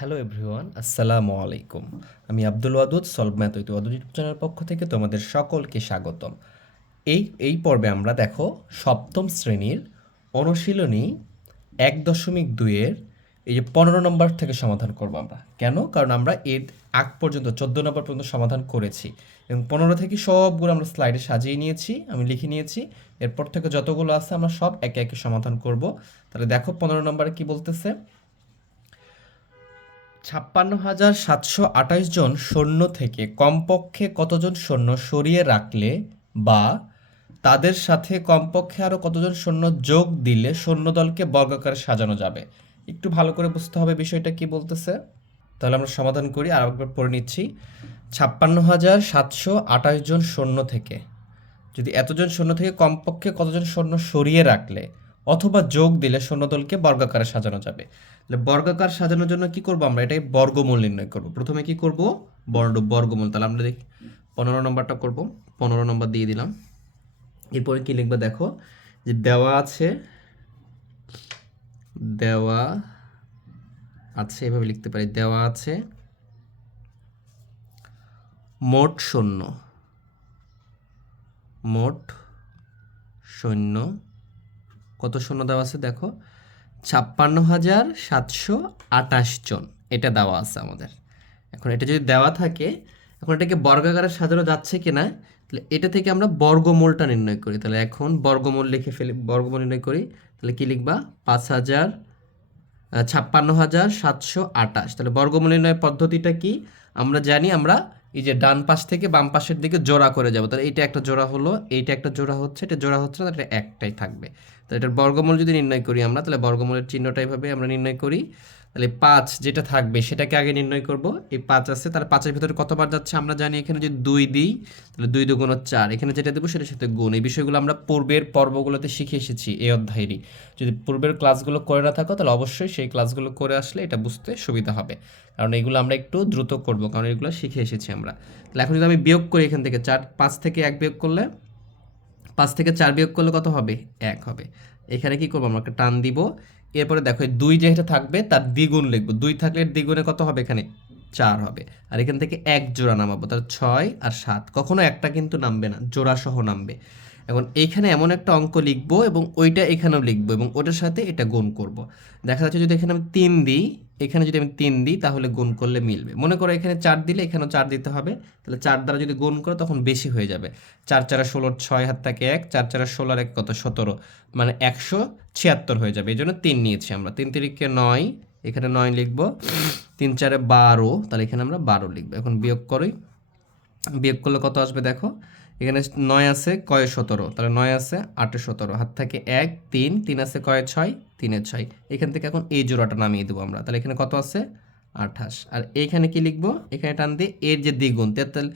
Hello everyone আসসালামু আলাইকুম আমি Abdul Wadud solve math YouTube চ্যানেলের পক্ষ থেকে তোমাদের সকলকে স্বাগতম। এই এই পর্বে আমরা দেখো সপ্তম শ্রেণির অনুশীলনী এক দশমিক দুইয়ের এই যে পনেরো নম্বর থেকে সমাধান করব আমরা। কেন? কারণ আমরা এর আগ পর্যন্ত, চোদ্দ নম্বর পর্যন্ত সমাধান করেছি। এবং পনেরো থেকে সবগুলো আমরা স্লাইডে সাজিয়ে নিয়েছি, আমি লিখে নিয়েছি। এরপর থেকে যতগুলো আছে আমরা সব একে একে সমাধান করব। তাহলে দেখো পনেরো নম্বরে কি বলতেছে? ছাপ্পান্ন হাজার সাতশো আঠাশ জন সৈন্য থেকে কমপক্ষে কতজন সৈন্য সরিয়ে রাখলে বা তাদের সাথে কমপক্ষে আরও কতজন সৈন্য যোগ দিলে সৈন্যদলকে বর্গাকারে সাজানো যাবে? একটু ভালো করে বুঝতে হবে বিষয়টা কি বলতেছে। তাহলে আমরা সমাধান করি, আর একবার পড়ে নিচ্ছি। ছাপ্পান্ন হাজার সাতশো আঠাশ জন সৈন্য থেকে, যদি এতজন সৈন্য থেকে কমপক্ষে কতজন সৈন্য সরিয়ে রাখলে অথবা যোগ দিলে সৈন্যদলকে বর্গাকারে সাজানো যাবে। তাহলে বর্গাকার সাজানোর জন্য কি করব আমরা? এটাই বর্গমূল নির্ণয় করব। প্রথমে কি করব? বর্গ বর্গমূল। তাহলে আমরা দেখি, পনেরো নম্বরটা করব। পনেরো নম্বর দিয়ে দিলাম। এরপরে কি লিখবে দেখো? যে দেওয়া আছে দেওয়া আছে, এভাবে লিখতে পারি। দেওয়া আছে মোট শূন্য। মোট সৈন্য কত সৈন্য দেওয়া আছে দেখো? ছাপ্পান্ন হাজার সাতশো আটাশ জন এটা দেওয়া আছে আমাদের। এখন এটা যদি দেওয়া থাকে, এখন এটাকে বর্গাকারে সাজানো যাচ্ছে কিনা, তাহলে এটা থেকে আমরা বর্গমূলটা নির্ণয় করি। তাহলে এখন বর্গমূল লিখে ফেলি, বর্গমূল নির্ণয় করি, তাহলে কি লিখবা? পাঁচ হাজার ছাপ্পান্ন হাজার সাতশো আটাশ তাহলে বর্গমূল নির্ণয়ের পদ্ধতিটা কি? আমরা জানি আমরা এই যে ডান পাশ থেকে বাম পাশের দিকে জোড়া করে যাব। তাহলে এইটা একটা জোড়া হলো, এইটা একটা জোড়া হচ্ছে, এটা জোড়া হচ্ছে না এটা একটাই থাকবে। তাহলে এটার বর্গমূল যদি নির্ণয় করি আমরা, তাহলে বর্গমূলের চিহ্নটা এইভাবে আমরা নির্ণয় করি। তাহলে পাঁচ যেটা থাকবে, সেটাকে আগে নির্ণয় করব। এই পাঁচ আছে, তাহলে পাঁচের ভিতরে কতবার যাচ্ছে আমরা জানি, এখানে যদি দুই দিই, তাহলে দুই দুগুণ চার, এখানে যেটা দেবো সেটার সাথে গুণ। এই বিষয়গুলো আমরা পূর্বের পর্বগুলোতে শিখে এসেছি এই অধ্যায়েরই। যদি পূর্বের ক্লাসগুলো করে না থাকো, তাহলে অবশ্যই সেই ক্লাসগুলো করে আসলে এটা বুঝতে সুবিধা হবে। কারণ এগুলো আমরা একটু দ্রুত করব, কারণ এগুলো শিখে এসেছি আমরা। তাহলে এখন যদি আমি বিয়োগ করি এখান থেকে, চার, পাঁচ থেকে এক বিয়োগ করলে, পাঁচ থেকে চার বিয়োগ করলে কত হবে? এক হবে। এখানে কি করব? আমরা একটা টান দিব। এরপরে দেখো দুই যেটা থাকবে, তার দ্বিগুণ লিখব। দুই থাকলে দ্বিগুণে কত হবে এখানে? চার হবে। আর এখান থেকে এক জোড়া নামাবো তার ছয় আর সাত। কখনো একটা কিন্তু নামবে না জোড়া সহ নামবে। এখন এইখানে এমন একটা অঙ্ক লিখব এবং ওইটা এখানেও লিখব এবং ওটার সাথে এটা গুণ করব। দেখা যাচ্ছে যদি এখানে আমি তিন দিই এখানে যদি আমি তিন দিই, তাহলে গুণ করলে মিলবে। মনে করো এখানে চার দিলে এখানেও চার দিতে হবে। তাহলে চার দ্বারা যদি গুণ করো, তখন বেশি হয়ে যাবে। চার চারা ষোলোর ছয় হাত থাকে এক, চার চারা ষোলোর এক কত? সতেরো। মানে একশো ছিয়াত্তর হয়ে যাবে। এই জন্য তিন নিয়েছি আমরা। তিন তিরিখকে নয়, এখানে নয় লিখব। তিন চারে বারো, তাহলে এখানে আমরা বারো লিখব। এখন বিয়োগ করি। বিয়োগ করলে কত আসবে দেখো? এখানে নয় আছে কয় সতেরো? তাহলে নয় আছে আটে সতেরো। হাত থাকে এক, তিন তিন আছে কয় ছয়, তিনে ছয়। এখান থেকে এখন এই জোড়াটা নামিয়ে দেবো আমরা। তাহলে এখানে কত আছে? আঠাশ। আর এইখানে কি লিখব? এখানে টান দিয়ে এর যে দ্বিগুণ তাহলে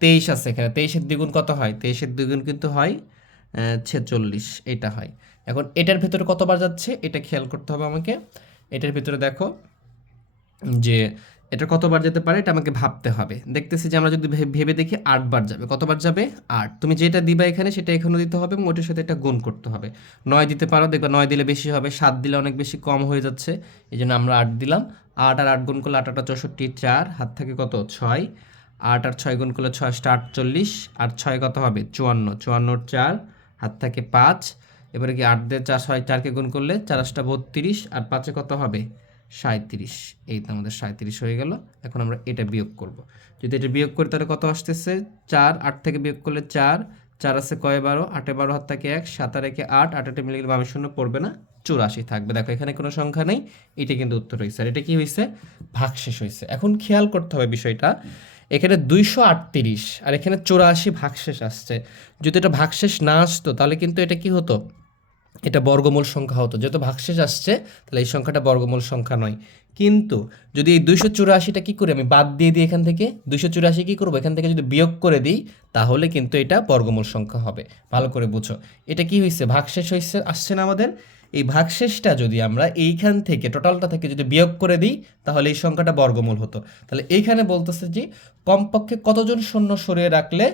তেইশ আছে এখানে। তেইশের দ্বিগুণ কত হয়? তেইশের দ্বিগুণ কিন্তু হয় ছেচল্লিশ। এটা হয়। এখন এটার ভেতরে কতবার যাচ্ছে? এটা খেয়াল করতে হবে আমাকে। এটার ভিতরে দেখো যে এটা কতবার যেতে পারে এটা আমাকে ভাবতে হবে। দেখতেছি যে আমরা যদি ভেবে দেখি আটবার যাবে। কতবার যাবে? আট। তুমি যেটা দিবা এখানে সেটা এখানেও দিতে হবে এবং সাথে এটা গুণ করতে হবে। নয় দিতে পারো, দেখবা নয় দিলে বেশি হবে, সাত দিলে অনেক বেশি কম হয়ে যাচ্ছে। এই জন্য আমরা আট দিলাম। আট আর আট গুণ করলে আট আটা চৌষট্টি, চার। হাত থেকে কত? ছয়। আট আর ছয় গুণ করলে ছয় আটটা আটচল্লিশ। আর ছয় কত হবে? চুয়ান্ন। চুয়ান্নর চার। হাত থেকে পাঁচ। এবারে কি আট দিয়ে চার, ছয়, চারকে গুণ করলে চার আটটা বত্রিশ। আর পাঁচে কত হবে? সাঁত্রিশ এই তো আমাদের সাঁত্রিশ হয়ে গেল। এখন আমরা এটা বিয়োগ করব। যদি এটা বিয়োগ করি তাহলে কত আসতেছে? চার, আট থেকে বিয়োগ করলে চার। চার আছে কয় বারো? আটে বারো হাত থেকে এক, সাত আর একে আট। আট, আটে মিলে গেলে বামে শূন্য পড়বে না? চুরাশি থাকবে। দেখো, এখানে কোনো সংখ্যা নেই। এটা কিন্তু উত্তর হয়েছে। আর এটা কি হয়েছে? ভাগশেষ হয়েছে। এখন খেয়াল করতে হবে বিষয়টা। এখানে দুইশো আটত্রিশ আর এখানে চুরাশি ভাগশেষ আসছে। যদি এটা ভাগশেষ না আসতো, তাহলে কিন্তু এটা কি হতো? এটা বর্গমূল সংখ্যা হতো। যেহেতু ভাগশেষ আসছে, তাহলে এই সংখ্যাটা বর্গমূল সংখ্যা নয়। কিন্তু যদি এই দুইশো চুরাশিটা কী করে আমি? বাদ দিয়ে দিই এখান থেকে। দুইশো চুরাশি কী করব? এখান থেকে যদি বিয়োগ করে দিই, তাহলে কিন্তু এটা বর্গমূল সংখ্যা হবে। ভালো করে বুঝো। এটা কি হয়েছে ভাগশেষ হয়েছে আসছে না আমাদের। এই ভাগশেষটা যদি আমরা এইখান থেকে টোটালটা থেকে যদি বিয়োগ করে দিই, তাহলে এই সংখ্যাটা বর্গমূল হতো। তাহলে এইখানে বলতেছে যে, কমপক্ষে কতজন শূন্য সরিয়ে রাখলে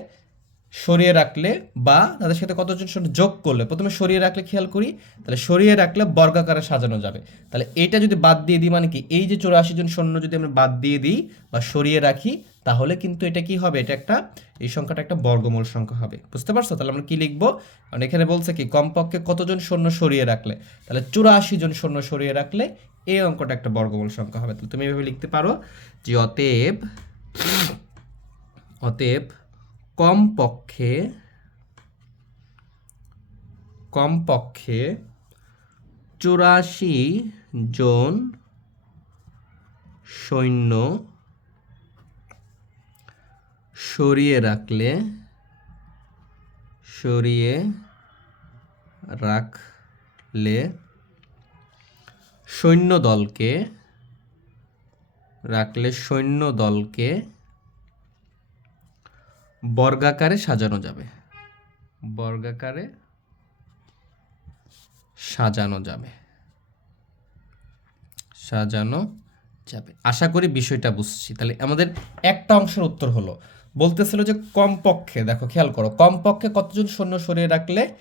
সরিয়ে রাখলে বা তাদের সাথে কতজন যোগ করলে, প্রথমে সরিয়ে রাখলে খেয়াল করি, তাহলে সরিয়ে রাখলে বর্গাকারে সাজানো যাবে। তাহলে এটা যদি বাদ দিয়ে দিই মানে কি, এই যে চৌরাশি জন সৈন্য যদি আমরা বাদ দিয়ে দিই বা সরিয়ে রাখি, তাহলে কিন্তু এটা কি হবে? এটা একটা, এই সংখ্যাটা একটা বর্গমূল সংখ্যা হবে। বুঝতে পারছ? তাহলে আমরা কি লিখব? কারণ এখানে বলছে কি, কমপক্ষে কতজন সৈন্য সরিয়ে রাখলে? তাহলে চুরাশি জন সৈন্য সরিয়ে রাখলে এই অঙ্কটা একটা বর্গমূল সংখ্যা হবে। তাহলে তুমি এভাবে লিখতে পারো যে অতএব অতএব কমপক্ষে কমপক্ষে চুরাশি জন সৈন্য সরিয়ে রাখলে সরিয়ে রাখলে সৈন্য দলকে রাখলে সৈন্য দলকে বর্গাকারে সাজানো যাবে। বর্গাকারে সাজানো যাবে। সাজানো যাবে। আশা করি বিষয়টা বুঝছি। তাহলে আমাদের একটা অংশের উত্তর হলো, বলতেছিল যে কমপক্ষে, দেখো খেয়াল করো, কমপক্ষে কতজন সৈন্য সরিয়ে রাখলে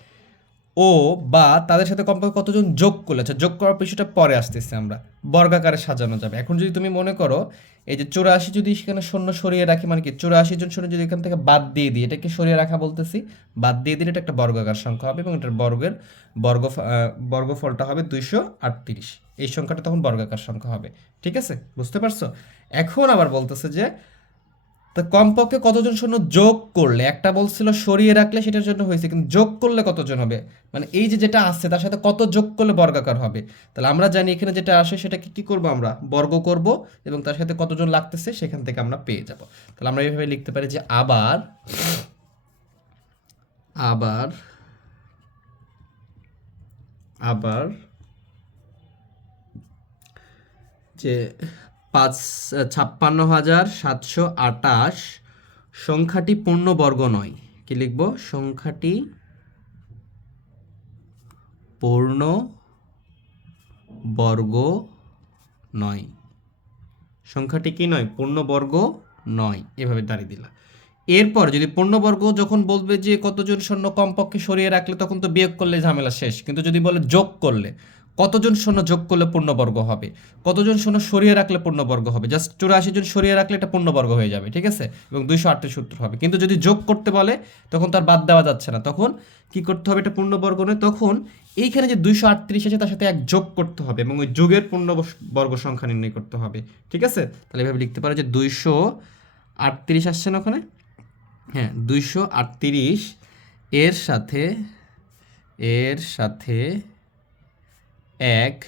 ও বা তাদের সাথে কমপক্ষে কতজন যোগ করলে? আচ্ছা যোগ করার বিষয়টা পরে আসতেছে আমরা। বর্গাকারে সাজানো যাবে। এখন যদি তুমি মনে করো, এই যে চুরাশি যদি সেখানে সৈন্য সরিয়ে রাখি মানে কি চুরাশি জন সৈন্য যদি এখান থেকে বাদ দিয়ে দিই, এটাকে সরিয়ে রাখা বলতেছি, বাদ দিয়ে দিলে এটা একটা বর্গাকার সংখ্যা হবে এবং এটার বর্গের বর্গ বর্গফলটা হবে দুইশো আটত্রিশ। এই সংখ্যাটা তখন বর্গাকার সংখ্যা হবে। ঠিক আছে? বুঝতে পারছ? এখন আবার বলতেছে যে তো কমপক্ষে কতজন সৈন্য যোগ করলে? একটা বলছিল সরিয়ে রাখলে সেটার জন্য হয়েছে, কিন্তু যোগ করলে কতজন হবে? মানে এই যে যেটা আসছে, তার সাথে কত যোগ করলে বর্গাকার হবে? তাহলে আমরা জানি এখানে যেটা আসে সেটাকে কি করব আমরা? বর্গ করব এবং তার সাথে কতজন লাগতেছে সেখান থেকে আমরা পেয়ে যাব। তাহলে আমরা এইভাবে লিখতে পারি যে আবার আবার আবার যে পাঁচ ছাপ্পান্ন হাজার সাতশো আটাশ। সংখ্যাটি পূর্ণবর্গ নয়। কি লিখব? সংখ্যাটি পূর্ণ বর্গ নয়। সংখ্যাটি কি নয়? পূর্ণবর্গ নয়। এভাবে দাঁড়িয়ে দিলা। এরপর যদি পূর্ণবর্গ যখন বলবে যে কতজন সৈন্য কমপক্ষে সরিয়ে রাখলে তখন তো বিয়োগ করলে ঝামেলা শেষ। কিন্তু যদি বলে যোগ করলে কতজন সৈন্য যোগ করলে পূর্ণবর্গ হবে? কতজন সৈন্য সরিয়ে রাখলে পূর্ণবর্গ হবে? জাস্ট চুরাশি জন সরিয়ে রাখলে এটা পূর্ণবর্গ হয়ে যাবে, ঠিক আছে? এবং দুইশো আটত্রিশ সূত্র হবে। কিন্তু যদি যোগ করতে বলে, তখন তার বাদ দেওয়া যাচ্ছে না। তখন কি করতে হবে? এটা পূর্ণবর্গ নয়। তখন এইখানে যে দুইশো আটত্রিশ আছে, তার সাথে এক যোগ করতে হবে এবং ওই যোগের পূর্ণবর্গ সংখ্যা নির্ণয় করতে হবে, ঠিক আছে? তাহলে এভাবে লিখতে পারো যে দুইশো আটত্রিশ আসছে না ওখানে? হ্যাঁ দুইশো আটত্রিশ এর সাথে এর সাথে এক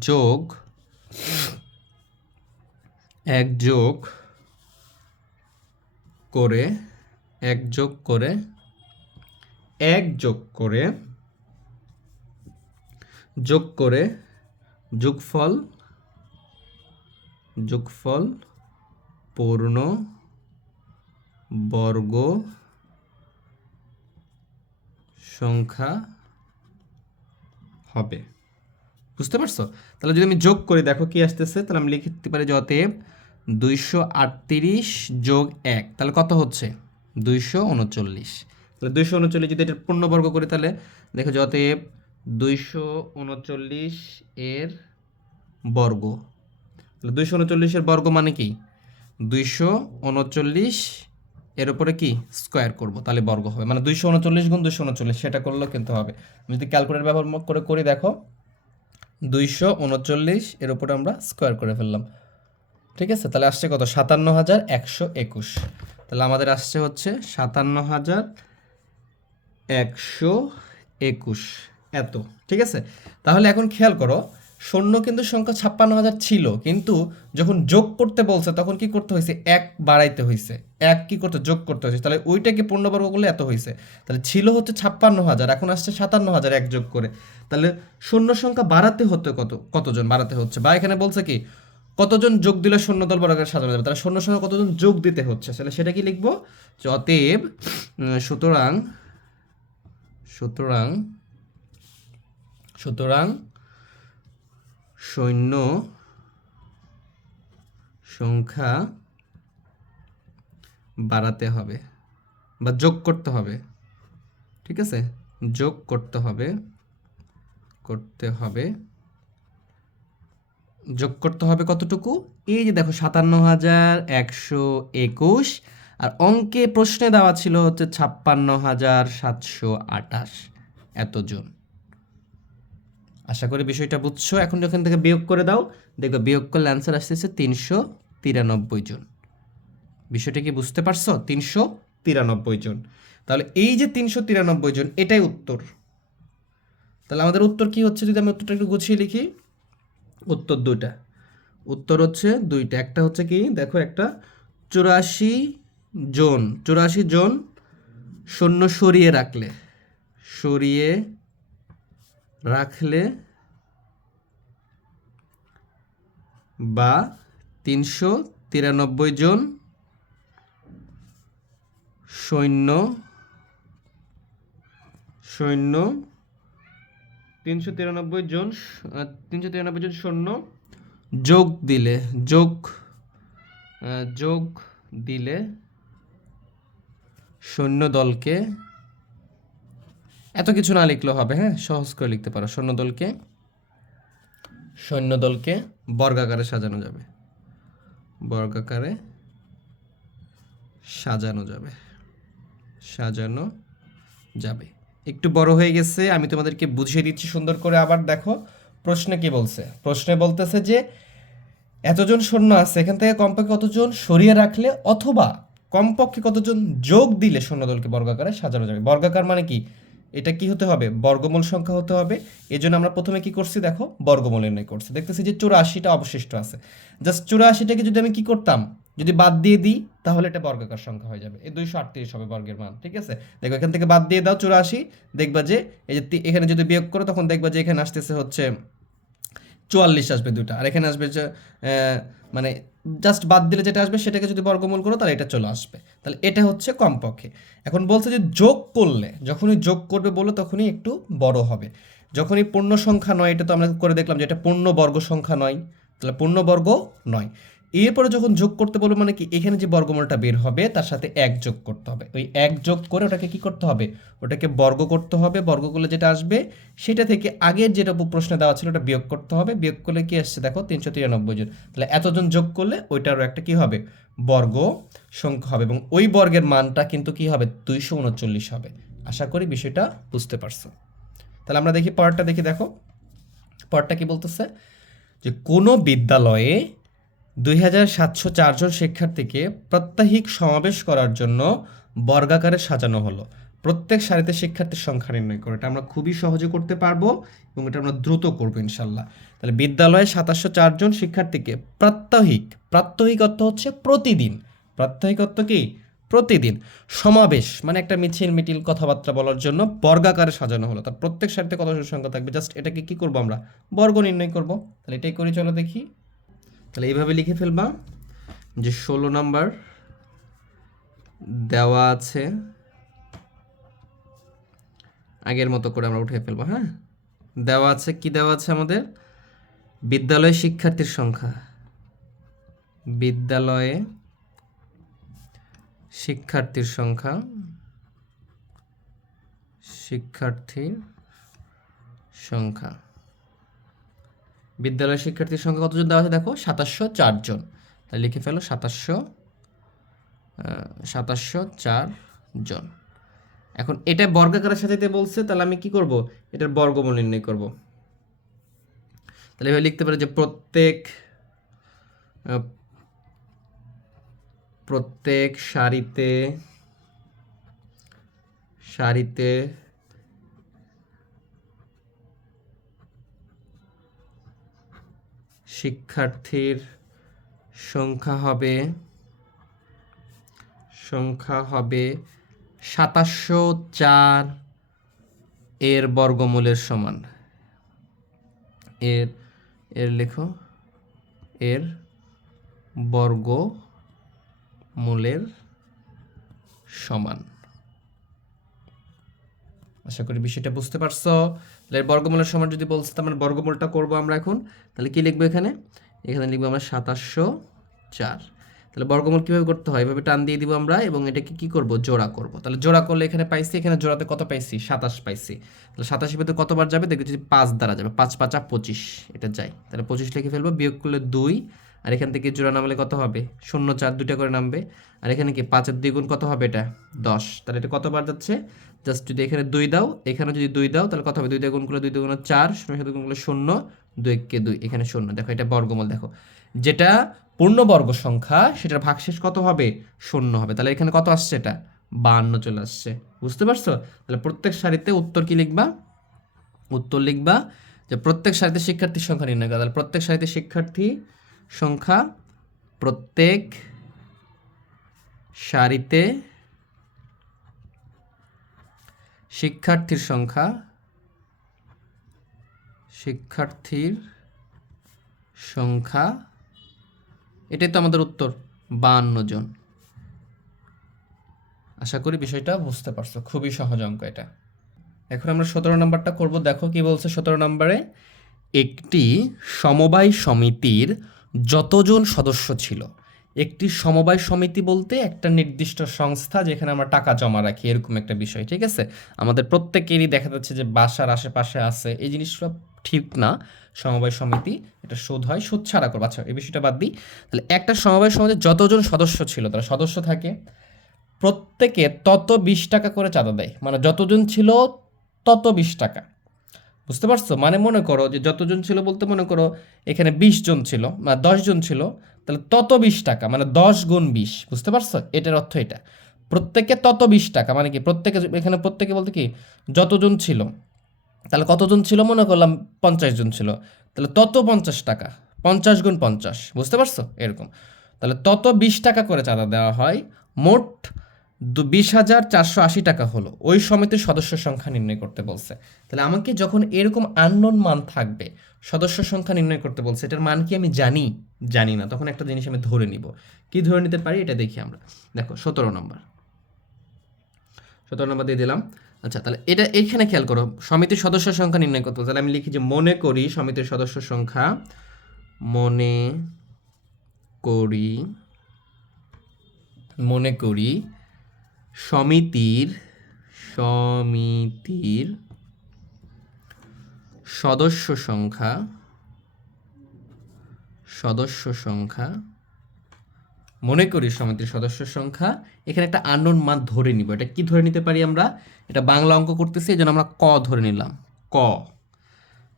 যোগ এক যোগ করে, এক যোগ করে, এক যোগ করে যোগ করে, যোগফল যোগফল পূর্ণ বর্গ সংখ্যা হবে। বুঝতে পারছ? তাহলে যদি আমি যোগ করি, দেখো কি আসতেছে? তাহলে আমি লিখতে পারি যে অতএব দুইশো আটত্রিশ যোগ এক, তাহলে কত হচ্ছে? দুইশো উনচল্লিশ। তাহলে দুইশো উনচল্লিশ যদি এটা পূর্ণবর্গ করি, তাহলে দেখো যে অতএব দুইশো উনচল্লিশ এর বর্গ। তাহলে দুইশো উনচল্লিশের বর্গ মানে কি? দুইশো উনচল্লিশ এর উপরে কি? স্কোয়ার করব, তাহলে বর্গ হবে। মানে দুইশো উনচল্লিশ গুণ দুইশো উনচল্লিশ, সেটা করলেও কিন্তু হবে। আমি যদি ক্যালকুলেটর ব্যবহার করে করি, দেখো দুইশো উনচল্লিশ এর উপরে আমরা স্কোয়ার করে ফেললাম। ঠিক আছে? তাহলে আসছে কত? সাতান্ন হাজার একশো একুশ। তাহলে আমাদের আসছে হচ্ছে সাতান্ন হাজার একশো একুশ। এত। ঠিক আছে? তাহলে এখন খেয়াল করো শূন্য কিন্তু সংখ্যা ছাপ্পান্ন হাজার ছিল, কিন্তু যখন যোগ করতে বলছে, তখন কি করতে হয়েছে? এক বাড়াইতে হয়েছে। এক কি করতে? যোগ করতে হয়েছে। তাহলে ওইটাকে পূর্ণবর্গ করলে এত হয়েছে। তাহলে ছিল হচ্ছে ছাপ্পান্ন হাজার, এখন আসছে সাতান্ন হাজার এক যোগ করে। তাহলে শূন্য সংখ্যা বাড়াতে হতো কত, কতজন বাড়াতে হচ্ছে? বা এখানে বলছে কি, কতজন যোগ দিলে শূন্য দল বর্গাকার সাজানো যাবে? তাহলে শূন্য সংখ্যা কতজন যোগ দিতে হচ্ছে? তাহলে সেটা কি লিখব? অতএব সুতরাং সুতরাং সুতরাং সৈন্য সংখ্যা বাড়াতে হবে বা যোগ করতে হবে। ঠিক আছে? যোগ করতে হবে করতে হবে। যোগ করতে হবে কতটুকু? এই যে দেখো সাতান্ন হাজার একশো একুশ আর অঙ্কে প্রশ্নে দেওয়া ছিল হচ্ছে ছাপ্পান্ন হাজার সাতশো আটাশ এতজন। আশা করি বিষয়টা বুঝছ। এখন যখন থেকে বিয়োগ করে দাও দেখো বিয়োগ করলে অ্যান্সার আসতেছে তিনশো তিরানব্বই জন। বিষয়টা কি বুঝতে পারছ? তিনশো তিরানব্বই জন। তাহলে এই যে তিনশো তিরানব্বই জন, এটাই উত্তর। তাহলে আমাদের উত্তর কি হচ্ছে? যদি আমি উত্তরটা একটু গুছিয়ে লিখি। উত্তর দুইটা। উত্তর হচ্ছে দুইটা। একটা হচ্ছে কি? দেখো, একটা চুরাশি জন। চুরাশি জন শূন্য সরিয়ে রাখলে। সরিয়ে রাখলে বা তিনশো তিরানব্বই জন সৈন্য সৈন্য, তিনশো তিরানব্বই জন তিনশো তিরানব্বই জন সৈন্য যোগ দিলে, যোগ যোগ দিলে সৈন্য দলকে এত কিছু না লিখলেও হবে হ্যাঁ? সহজ করে লিখতে পারো। সৈন্য দলকে সৈন্য দলকে বর্গাকারে সাজানো যাবে। বর্গাকারে সাজানো যাবে। সাজানো যাবে। একটু বড় হয়ে গেছে, আমি তোমাদেরকে বুঝিয়ে দিচ্ছি সুন্দর করে। আবার দেখো, প্রশ্নে কি বলছে? প্রশ্নে বলতেছে যে, এতজন সৈন্য আছে, এখান থেকে কমপক্ষে কতজন সরিয়ে রাখলে অথবা কমপক্ষে কতজন যোগ দিলে সৈন্যদলকে বর্গাকারে সাজানো যাবে? বর্গাকার মানে কি? এটা কি হতে হবে? বর্গমূল সংখ্যা হতে হবে। এই জন্য আমরা প্রথমে কি করছি দেখো? বর্গমূল নির্ণয় করছি। দেখতেছি যে চুরাশিটা অবশিষ্ট আছে। জাস্ট চুরাশিটাকে যদি আমি কি করতাম? যদি বাদ দিয়ে দিই, তাহলে এটা বর্গাকার সংখ্যা হয়ে যাবে। এই দুইশো আটত্রিশ হবে বর্গের মান, ঠিক আছে? দেখো, এখান থেকে বাদ দিয়ে দাও চুরাশি। দেখবা যে এই যে এখানে যদি বিয়োগ করো, তখন দেখবা যে এখানে আসতেছে হচ্ছে চুয়াল্লিশ আসবে দুটা আর এখানে আসবে যে মানে জাস্ট বাদ দিলে যেটা আসবে, সেটাকে যদি বর্গমূল করো, তাহলে এটা চলে আসবে। তাহলে এটা হচ্ছে কমপক্ষে। এখন বলছে যে যোগ করলে, যখনই যোগ করবে বলো তখনই একটু বড় হবে। যখনই পূর্ণ সংখ্যা নয়, এটা তো আমরা করে দেখলাম যে এটা পূর্ণ বর্গ সংখ্যা নয়, তাহলে পূর্ণ বর্গ নয়। এরপরে যখন যোগ করতে বলব মানে কি, এখানে যে বর্গমূলটা বের হবে, তার সাথে এক যোগ করতে হবে। ওই এক যোগ করে ওটাকে কি করতে হবে? ওটাকে বর্গ করতে হবে। বর্গ করলে যেটা আসবে, সেটা থেকে আগের যেটা প্রশ্নে দেওয়া ছিল ওটা বিয়োগ করতে হবে। বিয়োগ করলে কি আসছে দেখো, তিনশো তিরানব্বই জন। তাহলে এতজন যোগ করলে ওইটারও একটা কি হবে? বর্গ সংখ্যা হবে এবং ওই বর্গের মানটা কিন্তু কি হবে? দুইশো উনচল্লিশ হবে। আশা করি বিষয়টা বুঝতে পারছ। তাহলে আমরা দেখি, পরেরটা দেখি দেখো। পরেরটা কি বলতেছে? যে কোনো বিদ্যালয়ে দুই হাজার সাতশো চারজন শিক্ষার্থীকে প্রাত্যহিক সমাবেশ করার জন্য বর্গাকারে সাজানো হলো। প্রত্যেক সারিতে শিক্ষার্থীর সংখ্যা নির্ণয় করে। এটা আমরা খুবই সহজে করতে পারব এবং এটা আমরা দ্রুত করব ইনশাল্লাহ। তাহলে বিদ্যালয়ে সাতাশশো চারজন শিক্ষার্থীকে প্রাত্যহিক প্রাত্যহিক অর্থ হচ্ছে প্রতিদিন। প্রাত্যহিক অর্থ কি? প্রতিদিন। সমাবেশ মানে একটা মিছিল, মিটিল, কথাবার্তা বলার জন্য বর্গাকারে সাজানো হলো। তার প্রত্যেক সারিতে কত সংখ্যা থাকবে? জাস্ট এটাকে কি করব আমরা? বর্গ নির্ণয় করব। তাহলে এটাই করি চলো দেখি। তাহলে এইভাবে লিখে ফেলবা যে ষোলো নাম্বার দেওয়া আছে। আগের মতো করে আমরা উঠে ফেলব হ্যাঁ? দেওয়া আছে, কি দেওয়া আছে আমাদের? বিদ্যালয়ে শিক্ষার্থীর সংখ্যা। বিদ্যালয়ে শিক্ষার্থীর সংখ্যা। শিক্ষার্থীর সংখ্যা। বিদ্যালয়ের শিক্ষার্থীর সংখ্যা কতজন দেওয়া আছে? দেখো, সাতাশশো চারজন তাহলে লিখে ফেলো, সাতাশশো সাতাশশো চারজন এখন এটা বর্গাকারের সাজাইতে বলছে, তাহলে আমি কি করব? এটার বর্গমূল নির্ণয় করব। তাহলে লিখতে পারি যে প্রত্যেক প্রত্যেক সারিতে সারিতে শিক্ষার্থীর সংখ্যা হবে সংখ্যা হবে সাতাশশো চার এর বর্গমূলের সমান। এর এর লেখো, এর বর্গমূলের সমান। আশা করি বিষয়টা বুঝতে পারছ। তাহলে বর্গমূলের সমান যদি বলছে, তার মানে বর্গমূলটা করব আমরা এখন। তাহলে কি লিখব এখানে? এখানে লিখব আমরা সাতাশশো চার। তাহলে বর্গমূল কীভাবে করতে হয়? এভাবে টান দিয়ে দিব আমরা এবং এটাকে কি করব? জোড়া করব। তাহলে জোড়া করলে এখানে পাইছি, এখানে জোড়াতে কত পাইছি? সাতাশ পাইছি। তাহলে সাতাশের ভিতরে কতবার যাবে? দেখবে যদি পাঁচ দ্বারা যাবে, পাঁচ, পাঁচা পঁচিশ, এটা যাই তাহলে পঁচিশ লিখে ফেলব, বিয়োগ করলে দুই, আর এখান থেকে জোড়া নামলে কত হবে? শূন্য, চার, দুইটা করে নামবে। আর এখানে কি পাঁচের দ্বিগুণ কত হবে এটা? দশ। তাহলে এটা কতবার যাচ্ছে? জাস্ট যদি এখানে দুই দাও, এখানে যদি দুই দাও, তাহলে কত হবে? দুই দিয়ে গুণ করলে দুই দিয়ে গুণ চার, শূন্য সাথে গুণ করলে শূন্য, দুই কে দুই, এখানে শূন্য। দেখো, এটা বর্গমূল, দেখো। যেটা পূর্ণবর্গ সংখ্যা, সেটার ভাগশেষ কত হবে? শূন্য হবে। তাহলে এখানে কত আসছে এটা? বান্ন চলে আসছে। বুঝতে পারছ? তাহলে প্রত্যেক সারিতে উত্তর কি লিখবা? উত্তর লিখবা যে প্রত্যেক সারিতে শিক্ষার্থীর সংখ্যা নির্ণয় করা। তাহলে প্রত্যেক সারিতে শিক্ষার্থী সংখ্যা প্রত্যেক সারিতে শিক্ষার্থীর সংখ্যা শিক্ষার্থীর সংখ্যা, এটাই তো আমাদের উত্তর, বাহান্ন জন। আশা করি বিষয়টা বুঝতে পারছ, খুবই সহজ অঙ্ক এটা। এখন আমরা সতেরো নম্বরটা করব, দেখো কি বলছে সতেরো নম্বরে। একটি সমবায় সমিতির যতজন সদস্য ছিল একটি সমবায় সমিতি বলতে একটা নির্দিষ্ট সংস্থা যেখানে আমরা টাকা জমা রাখি, এরকম একটা বিষয়, ঠিক আছে? আমাদের প্রত্যেকেরই দেখা যাচ্ছে যে বাসার আশেপাশে আছে, এই জিনিসগুলো ঠিক না, সমবায় সমিতি, এটা সুদ হয় সুদ ছাড়া করব। আচ্ছা এই বিষয়টা বাদ দিই। তাহলে একটা সমবায় সমিতির যতজন সদস্য ছিল, তারা সদস্য থাকে, প্রত্যেকে তত বিশ টাকা করে চাঁদা দেয় মানে যতজন ছিল তত বিশ টাকা। বুঝতে পারছ? মানে মনে করো যে যতজন ছিল বলতে মনে করো এখানে বিশ জন ছিল দশ জন ছিল, তাহলে তত বিশ টাকা মানে দশ গুণ বিশ, বুঝতে পারছ? এটার অর্থ এটা। প্রত্যেকে তত বিশ টাকা মানে কি প্রত্যেকে এখানে প্রত্যেকে বলতে কি যতজন ছিল, তাহলে কতজন ছিল? মনে করলাম পঞ্চাশ জন ছিল, তাহলে তত পঞ্চাশ টাকা, পঞ্চাশ গুণ পঞ্চাশ, বুঝতে পারছ? এরকম। তাহলে তত বিশ টাকা করে চাঁদা দেওয়া হয়, মোট বিশ হাজার চারশো আশি টাকা হলো। ওই সমিতির সদস্য সংখ্যা নির্ণয় করতে বলছে। তাহলে আমাকে যখন এরকম আননোন মান থাকবে, সদস্য সংখ্যা নির্ণয় করতে বলছে, এটার মান কি আমি জানি? জানি না। তখন একটা জিনিস আমি ধরে নিব। কি ধরে নিতে পারি? এটা দেখি আমরা। দেখো, সতেরো নম্বর। সতেরো নম্বর দিয়ে দিলাম। আচ্ছা তাহলে এটা এখানে খেয়াল করো। সমিতির সদস্য সংখ্যা নির্ণয় করতে। তাহলে আমি লিখি যে, মনে করি সমিতির সদস্য সংখ্যা, মনে করি মনে করি সমিতির সমিতির সদস্য সংখ্যা সদস্য সংখ্যা, মনে করি সমিতির সদস্য সংখ্যা। এখানে একটা আননোন মান ধরে নিব। এটা কি ধরে নিতে পারি আমরা? এটা বাংলা অঙ্ক করতেছি, এই জন্য আমরা ক ধরে নিলাম। ক।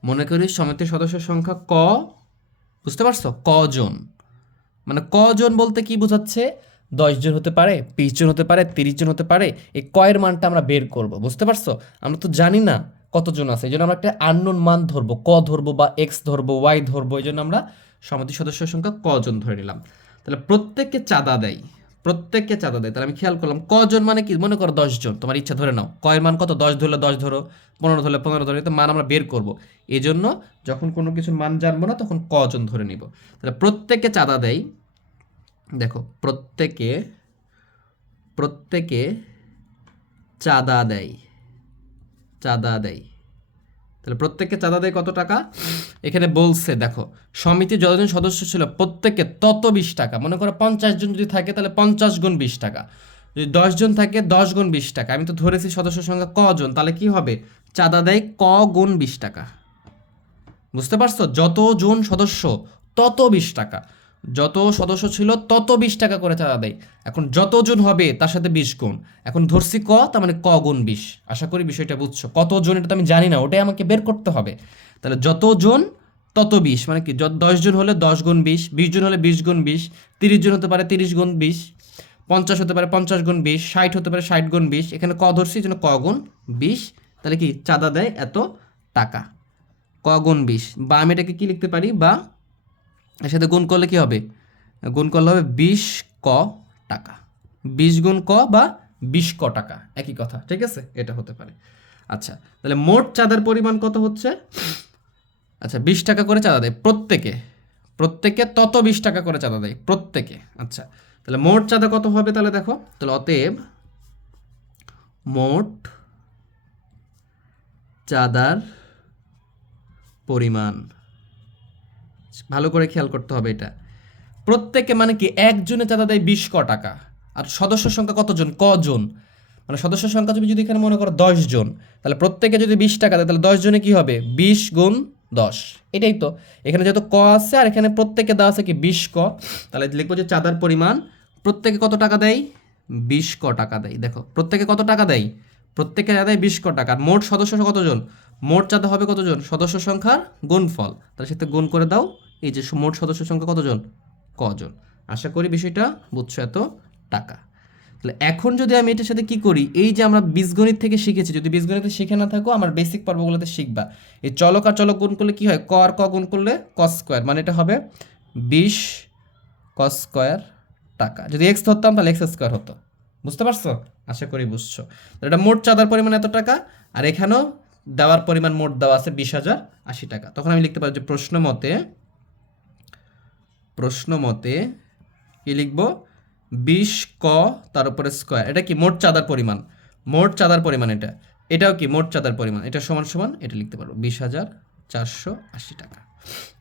মনে করি সমিতির সদস্য সংখ্যা ক। বুঝতে পারছ? কজন মানে কজন বলতে কি বোঝাচ্ছে? দশ জন হতে পারে, বিশ জন হতে পারে, তিরিশ জন হতে পারে, এই কয়ের মানটা আমরা বের করব, বুঝতে পারছ? আমরা তো জানি না কতজন আছে, এই জন্য আমরা একটা আননোন মান ধরবো, ক ধরবো বা এক্স ধরবো ওয়াই ধরবো, এই জন্য আমরা সমিতি সদস্যের সংখ্যা কজন ধরে নিলাম। তাহলে প্রত্যেককে চাঁদা দেয় প্রত্যেককে চাঁদা দেয় তাহলে আমি খেয়াল করলাম, কজন মানে কি? মনে করো দশজন তোমার ইচ্ছা ধরে নাও, কয়ের মান কত? দশ ধরলে দশ ধরো, পনেরো ধরলে পনেরো ধরো মান আমরা বের করব। এই জন্য যখন কোনো কিছুর মান জানব না, তখন কজন ধরে নিব। তাহলে প্রত্যেককে চাঁদা দেয় দেখো, প্রত্যেকে প্রত্যেকে চাঁদা দেয়। চাঁদা দেয়। তাহলে প্রত্যেককে চাঁদা দেয় কত টাকা? এখানে বলছে, দেখো, সমিতি যতজন সদস্য ছিল প্রত্যেকে তত বিশ টাকা। মনে করো পঞ্চাশ জন যদি থাকে, তাহলে পঞ্চাশ গুণ বিশ টাকা। যদি দশ জন থাকে, দশ গুণ বিশ টাকা। আমি তো ধরেছি সদস্য সংখ্যা কজন তাহলে কি হবে? চাঁদা দেয় ক গুণ বিশ টাকা। বুঝতে পারছ? যতজন সদস্য, তত বিশ টাকা। যত সদস্য ছিল, তত বিশ টাকা করে চাঁদা দেয় এখন যতজন হবে, তার সাথে বিশ গুণ। এখন ধরছি ক, তার মানে ক গুণ বিশ। আশা করি বিষয়টা বুঝছ। কতজন এটা তো আমি জানি না, ওটাই আমাকে বের করতে হবে। তাহলে যতজন, তত বিশ। মানে কি যত দশ জন হলে দশ গুণ বিশ বিশ জন হলে বিশ গুণ বিশ, তিরিশ জন হতে পারে তিরিশ গুণ বিশ, পঞ্চাশ হতে পারে পঞ্চাশ গুণ বিশ, ষাট হতে পারে ষাট গুণ বিশ। এখানে ক ধরছি যেন ক গুণ বিশ। তাহলে কি, চাঁদা দেয় এত টাকা। ক গুণ বিশ। বা আমি এটাকে কি লিখতে পারি? বা এর সাথে গুণ করলে কি হবে? গুণ করলে হবে বিশ ক টাকা। বিশ গুণ ক বা বিশ ক টাকা, একই কথা, ঠিক আছে? এটা হতে পারে। আচ্ছা তাহলে মোট চাঁদার পরিমাণ কত হচ্ছে? আচ্ছা বিশ টাকা করে চাঁদা দেয় প্রত্যেকে প্রত্যেকে তত বিশ টাকা করে চাঁদা দেয়, প্রত্যেকে। আচ্ছা তাহলে মোট চাঁদা কত হবে তাহলে দেখো? তাহলে অতএব মোট চাঁদার পরিমাণ ভালো করে খেয়াল করতে হবে এটা। প্রত্যেকে মানে কি একজনে চাঁদা দেয় বিশ ক টাকা, আর সদস্য সংখ্যা কতজন? কজন? মানে সদস্য সংখ্যা তুমি যদি এখানে মনে করো জন, তাহলে প্রত্যেকে যদি বিশ টাকা দেয়, তাহলে জনে কি হবে? বিশ গুণ দশ। এটাই তো। এখানে যেহেতু ক আছে, আর এখানে প্রত্যেকে দেওয়া আছে কি বিশ ক, তাহলে লিখব যে চাঁদার পরিমাণ প্রত্যেকে কত টাকা দেয়? বিশ ক টাকা দেয়। দেখো, প্রত্যেকে কত টাকা দেয়? প্রত্যেকে দেয় বিশ ক টাকা। মোট সদস্য কতজন? মোট চাঁদা হবে কতজন? সদস্য সংখ্যার গুণফল। তাহলে সাথে গুণ করে দাও। এই যে মোট সদস্য সংখ্যা কতজন? কজন? আশা করি বিষয়টা বুঝছ এত টাকা। তাহলে এখন যদি আমি এটার সাথে কি করি? এই যে আমরা বীজগণিত থেকে শিখেছি, যদি বীজগণিতে শিখে না থাকো, আমার বেসিক পর্বগুলোতে শিখবা। এই চলক আর চলক গুণ করলে কি হয়? ক আর ক গুণ করলে ক স্কোয়ার মানে এটা হবে বিশ ক স্কোয়ার টাকা। যদি এক্স ধরতাম, তাহলে এক্স স্কোয়ার হতো। বুঝতে পারছ? আশা করি বুঝছ। এটা মোট চাঁদার পরিমাণ এত টাকা, আর এখানেও দেওয়ার পরিমাণ মোট দেওয়া আছে বিশ হাজার আশি টাকা। তখন আমি লিখতে পারি যে প্রশ্ন মতে প্রশ্ন মতে কি লিখব? বিশ ক তার উপরে স্কোয়ার এটা কি মোট চাঁদার পরিমাণ? মোট চাঁদার পরিমাণ এটা। এটাও কি মোট চাঁদার পরিমাণ? এটা সমান সমান, এটা লিখতে পারব। বিশ হাজার চারশো আশি টাকা।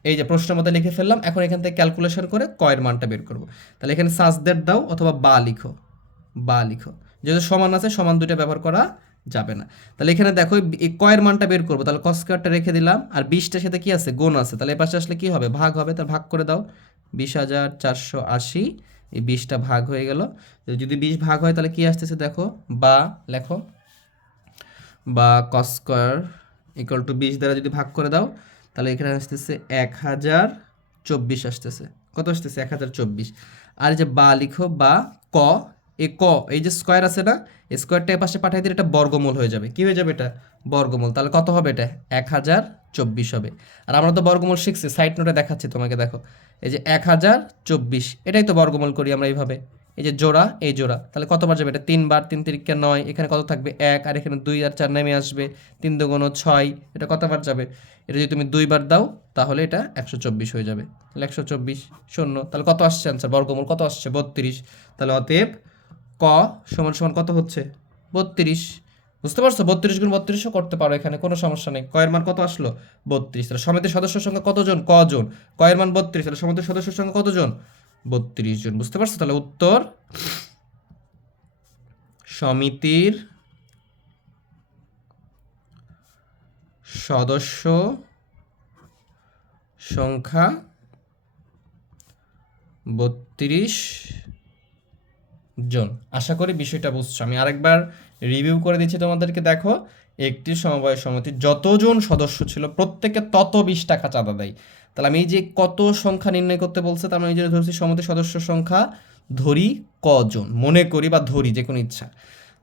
এই যে প্রশ্ন মতে লিখে ফেললাম, এখন এখান থেকে ক্যালকুলেশন করে কয়ের মানটা বের করব। তাহলে এখানে সাজদের দাও অথবা বা লিখো। বা লিখো। যেহেতু সমান আছে, সমান দুইটা ব্যবহার করা যাবে না। তাহলে এখানে দেখো, এই কয়ের মানটা বের করব। তাহলে কস্কারটা রেখে দিলাম। আর বিশটার সাথে কি আছে? গুণ আছে। তাহলে এ পাশে আসলে কি হবে? ভাগ হবে। তার ভাগ করে দাও। বিশ হাজার চারশো আশি। এই বিশটা ভাগ হয়ে গেল। যদি বিশ ভাগ হয়, তাহলে কি আসতেছে দেখো? বা লেখো। বা কস স্কোয়ার ইকুয়াল টু বিশ দ্বারা যদি ভাগ করে দাও, তাহলে এখানে আসতেছে এক হাজার চব্বিশ আসতেছে। কত আসতেছে? এক হাজার চব্বিশ। আর যে বা লিখো, বা ক এ ক, এই যে স্কোয়ার আছে না স্কোয়ারটা পাশে পাঠাই দিলে এটা বর্গমূল হয়ে যাবে। কি হয়ে যাবে এটা? বর্গমূল। তাহলে কত হবে এটা? এক হাজার চব্বিশ হবে। আর আমরা তো বর্গমূল শিখছি সাইড নোটে দেখাচ্ছি তোমাকে, দেখো। এই যে এক হাজার চব্বিশ, এটাই তো বর্গমূল করি আমরা এইভাবে। এই যে জোড়া, এই জোড়া। তাহলে কতবার যাবে এটা? তিনবার, তিন তিরিকা নয়, এখানে কত থাকবে? এক, আর এখানে দুই আর চার নেমে আসবে। তিন দুগুণ ছয়, এটা কতবার যাবে? এটা যদি তুমি দুইবার দাও, তাহলে এটা একশো চব্বিশ হয়ে যাবে। তাহলে একশো চব্বিশ, শূন্য। তাহলে কত আসছে? আনসার বর্গমূল কত আসছে? বত্রিশ। তাহলে অতএব ক সমান সমান কত হচ্ছে? বত্রিশ। বুঝতে পারছ? বত্রিশ গুণ বত্রিশও করতে পারো এখানে, কোনো সমস্যা নেই। কয়ের মান কত আসলো? বত্রিশ। তাহলে সমিতির সদস্যের সংখ্যা কতজন? কজন কয়ের মান বত্রিশ। তাহলে সমিতির সদস্যের সংখ্যা কতজন? বত্রিশ জন। বুঝতে পারছ? তাহলে উত্তর সমিতির সদস্য সংখ্যা বত্রিশ জন। আশা করি বিষয়টা বুঝছ। আমি আরেকবার রিভিউ করে দিচ্ছি তোমাদেরকে। দেখো, একটি সমবায় সমিতির যতজন সদস্য ছিল, প্রত্যেকে তত বিশ টাকা চাঁদা দেয়। তাহলে আমি এই যে কত সংখ্যা নির্ণয় করতে বলছে, তার মানে এই ধরছি সমিতির সদস্য সংখ্যা, ধরি কজন, মনে করি বা ধরি, যে কোনো ইচ্ছা।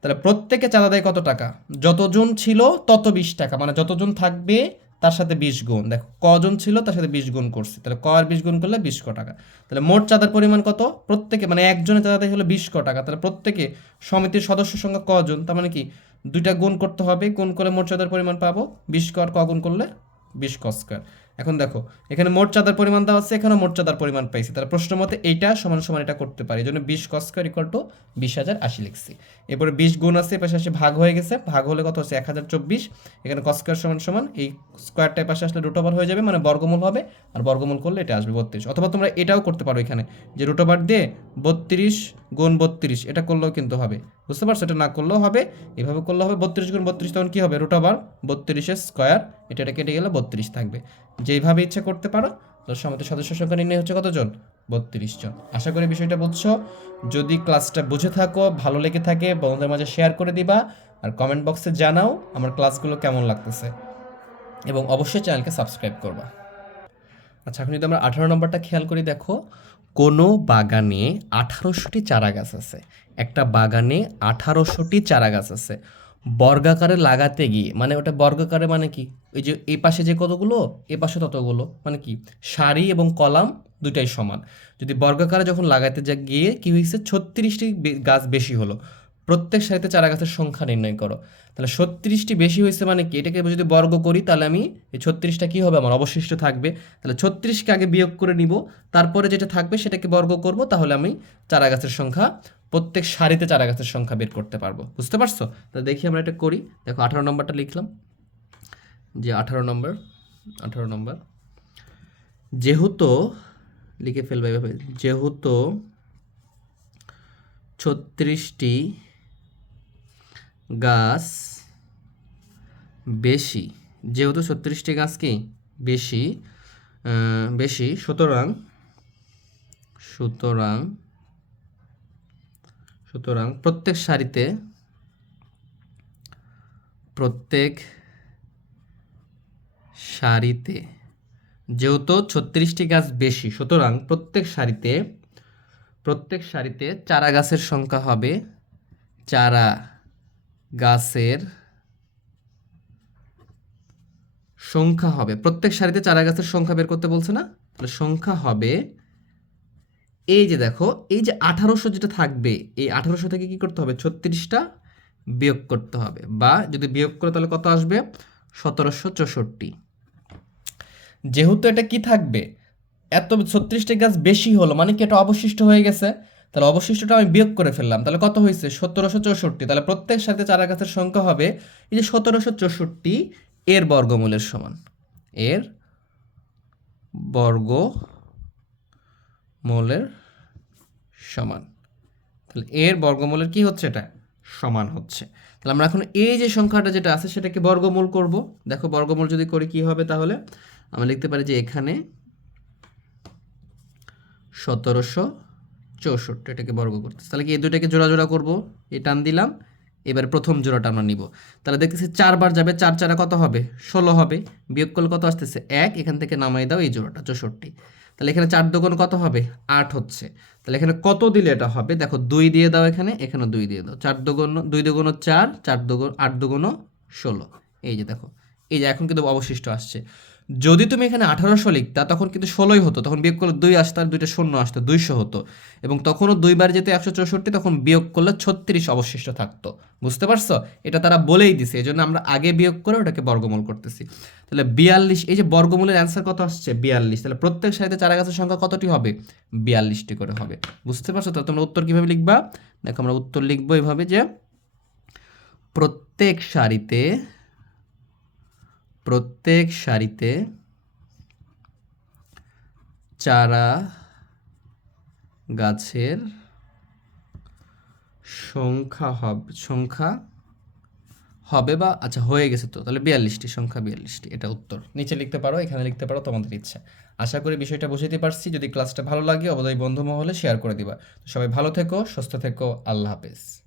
তাহলে প্রত্যেকে চাঁদা দেয় কত টাকা? যতজন ছিল, তত বিশ টাকা। মানে যতজন থাকবে তার সাথে বিশ গুণ। দেখো, কজন ছিল তার সাথে বিশ গুণ করছি। তাহলে ক আর বিশ গুণ করলে বিশ ক টাকা। তাহলে মোট চাঁদার পরিমাণ কত? প্রত্যেকে মানে একজনের চাঁদা হলো বিশ ক টাকা। তাহলে প্রত্যেকে সমিতির সদস্য সংখ্যা কজন? তার মানে কি, দুইটা গুণ করতে হবে। গুণ করে মোট চাঁদার পরিমাণ পাবো। বিশ ক আর ক গুণ করলে বিশ ক স্কোয়ার এখন দেখো, এখানে মোট চাঁদার পরিমাণ দেওয়া আছে এখানে মোট চাঁদার পরিমাণ পাইছি। তার প্রশ্ন মতে এইটা সমান সমান এটা করতে পারি। এই জন্য বিশ ক স্কোয়ার ইকুয়াল টু বিশ হাজার আশি লিখছি। এরপরে বিশ গুণ আছে, পাশে আসে ভাগ হয়ে গেছে। ভাগ হলে কত হচ্ছে? এক হাজার চব্বিশ। এখানে ক স্কোয়ার সমান সমান, এই স্কোয়ারটায় পাশে আসলে রুট ওভার হয়ে যাবে মানে বর্গমূল হবে, আর বর্গমূল করলে এটা আসবে বত্রিশ। অথবা তোমরা এটাও করতে পারো এখানে, যে রুট ওভার দিয়ে বত্রিশ গুণ বত্রিশ, এটা করলেও কিন্তু হবে। বুঝতে পারছ? এটা না করলেও হবে, এভাবে করলে হবে বত্রিশ গুণ বত্রিশ, তখন কী হবে? রুট ওভার বত্রিশের স্কোয়ার এটা এটা কেটে গেলে বত্রিশ থাকবে। যেইভাবে ইচ্ছা করতে পারো, তো সমিতির সদস্য সংখ্যা নির্ণয় হচ্ছে কতজন? বত্রিশ জন। আশা করি বিষয়টা বুঝছ। যদি ক্লাসটা বুঝে থাকো, ভালো লেগে থাকে, বন্ধুদের মাঝে শেয়ার করে দিবা, আর কমেন্ট বক্সে জানাও আমার ক্লাসগুলো কেমন লাগতেছে। এবং অবশ্যই চ্যানেলকে সাবস্ক্রাইব করবা। আচ্ছা এখন যদি আমরা আঠারো নম্বরটা খেয়াল করি, দেখো, কোনো বাগানে আঠারোশোটি চারা গাছ আছে। একটা বাগানে আঠারোশোটি চারা গাছ আছে। বর্গাকারে লাগাতে গিয়ে মানে ওটা বর্গাকারে মানে কি? ওই যে এই পাশে যে কতগুলো? এ পাশে ততগুলো মানে কি? সারি এবং কলাম দুটাই সমান। যদি বর্গাকারে যখন লাগাতে যা, গিয়ে কী হয়েছে ছত্রিশটি গাছ বেশি হলো। প্রত্যেক সারিতে চারা গাছের সংখ্যা নির্ণয় করো। তাহলে ছত্রিশটি বেশি হয়েছে মানে কি? এটাকে যদি বর্গ করি, তাহলে আমি এই ছত্রিশটা কী হবে? আমার অবশিষ্ট থাকবে। তাহলে ছত্রিশকে আগে বিয়োগ করে নিব। তারপরে যেটা থাকবে সেটাকে বর্গ করব। তাহলে আমি চারা গাছের সংখ্যা প্রত্যেক সারিতে চারা গাছের সংখ্যা বের করতে পারব। বুঝতে পারছ? তাহলে দেখি আমরা এটা করি। দেখো, আঠারো নম্বরটা লিখলাম। যে আঠারো নম্বর আঠারো নম্বর। যেহেতু, লিখে ফেলবে এভাবে যেহেতু ছত্রিশটি গাছ বেশি। যেহেতু ছত্রিশটি গাছ কি? বেশি বেশি। সুতরাং সুতরাং সুতরাং প্রত্যেক সারিতে প্রত্যেক সারিতে, যেহেতু ছত্রিশটি গাছ বেশি, সুতরাং প্রত্যেক সারিতে প্রত্যেক সারিতে চারা গাছের সংখ্যা হবে চারা গাছের সংখ্যা হবে। প্রত্যেক সারিতে চারা গাছের সংখ্যা বের করতে বলছে না? তাহলে সংখ্যা হবে এই যে দেখো, এই যে আঠারোশো যেটা থাকবে, এই আঠারোশো থেকে কি করতে হবে? ছত্রিশটা বিয়োগ করতে হবে। বা যদি বিয়োগ করে তাহলে কত আসবে? সতেরোশো চৌষট্টি। যেহেতু এটা কি থাকবে? এত ছত্রিশটি গাছ বেশি হলো মানে কি এটা অবশিষ্ট হয়ে গেছে? তাহলে অবশিষ্টটা আমি বিয়োগ করে ফেললাম। তাহলে কত হয়েছে? সতেরোশো চৌষট্টি। তাহলে প্রত্যেক সাথে চারা গাছের সংখ্যা হবে, এই যে সতেরোশো চৌষট্টি এর বর্গমূলের সমান। এর বর্গ মূলের সমান। তাহলে এর বর্গমূলের কি হচ্ছে এটা? সমান হচ্ছে। তাহলে আমরা এখন এই যে সংখ্যাটা যেটা আছে সেটাকে বর্গমূল করব। দেখো বর্গমূল যদি করি কি হবে তাহলে? আমরা লিখতে পারি যে এখানে সতেরোশো চৌষট্টি এটাকে বর্গ করতে তাহলে কি এই দুটাকে জোড়া জোড়া করব? এই টান দিলাম। এবার প্রথম জোড়াটা আমরা নিব। তাহলে দেখতেছি চারবার যাবে, চার চারা কত হবে? ষোলো হবে। বিয়োগ করলে কত আসতেছে? এক। এখান থেকে নামাই দাও এই জোড়াটা, চৌষট্টি। তাহলে এখানে চার দোকান কত হবে? আট হচ্ছে। তাহলে এখানে কত দিলে এটা হবে? দেখো, দুই দিয়ে দাও এখানে এখানে দুই দিয়ে দাও। চার দোকান, দুই দোকান চার চার দোকান, আট দোকান ষোলো। এই যে দেখো, এই যে এখন কিন্তু অবশিষ্ট আসছে। যদি তুমি এখানে আঠারোশো লিখতা, তখন কিন্তু ষোলোই হতো। তখন বিয়োগ করলে দুই আসতো আর দুইটা শূন্য আসতো, দুইশো হতো। এবং তখনও দুইবার যেতে একশো চৌষট্টি, তখন বিয়োগ করলে ছত্রিশ অবশিষ্ট থাকতো। বুঝতে পারছ? এটা তারা বলেই দিছে এই জন্য আমরা আগে বিয়োগ করে ওটাকে বর্গমূল করতেছি। তাহলে বিয়াল্লিশ, এই যে বর্গমূলের অ্যান্সার কত আসছে? বিয়াল্লিশ। তাহলে প্রত্যেক সারিতে চারা গাছের সংখ্যা কতটি হবে? বিয়াল্লিশটি করে হবে। বুঝতে পারছ তাহলে তোমরা উত্তর কীভাবে লিখবা? দেখো আমরা উত্তর লিখব এভাবে যে প্রত্যেক সারিতে প্রত্যেক সারিতে চারা গাছের সংখ্যা হবে সংখ্যা হবে বা আচ্ছা হয়ে গেছে তো। তাহলে বিয়াল্লিশটি, সংখ্যা বিয়াল্লিশটি, এটা উত্তর। নিচে লিখতে পারো, এখানে লিখতে পারো তোমাদের ইচ্ছা। আশা করি বিষয়টা বুঝতে পারছি। যদি ক্লাসটা ভালো লাগে অবশ্যই বন্ধু মহলে শেয়ার করে দিবা। সবাই ভালো থেকো, সুস্থ থেকো, আল্লাহ হাফেজ।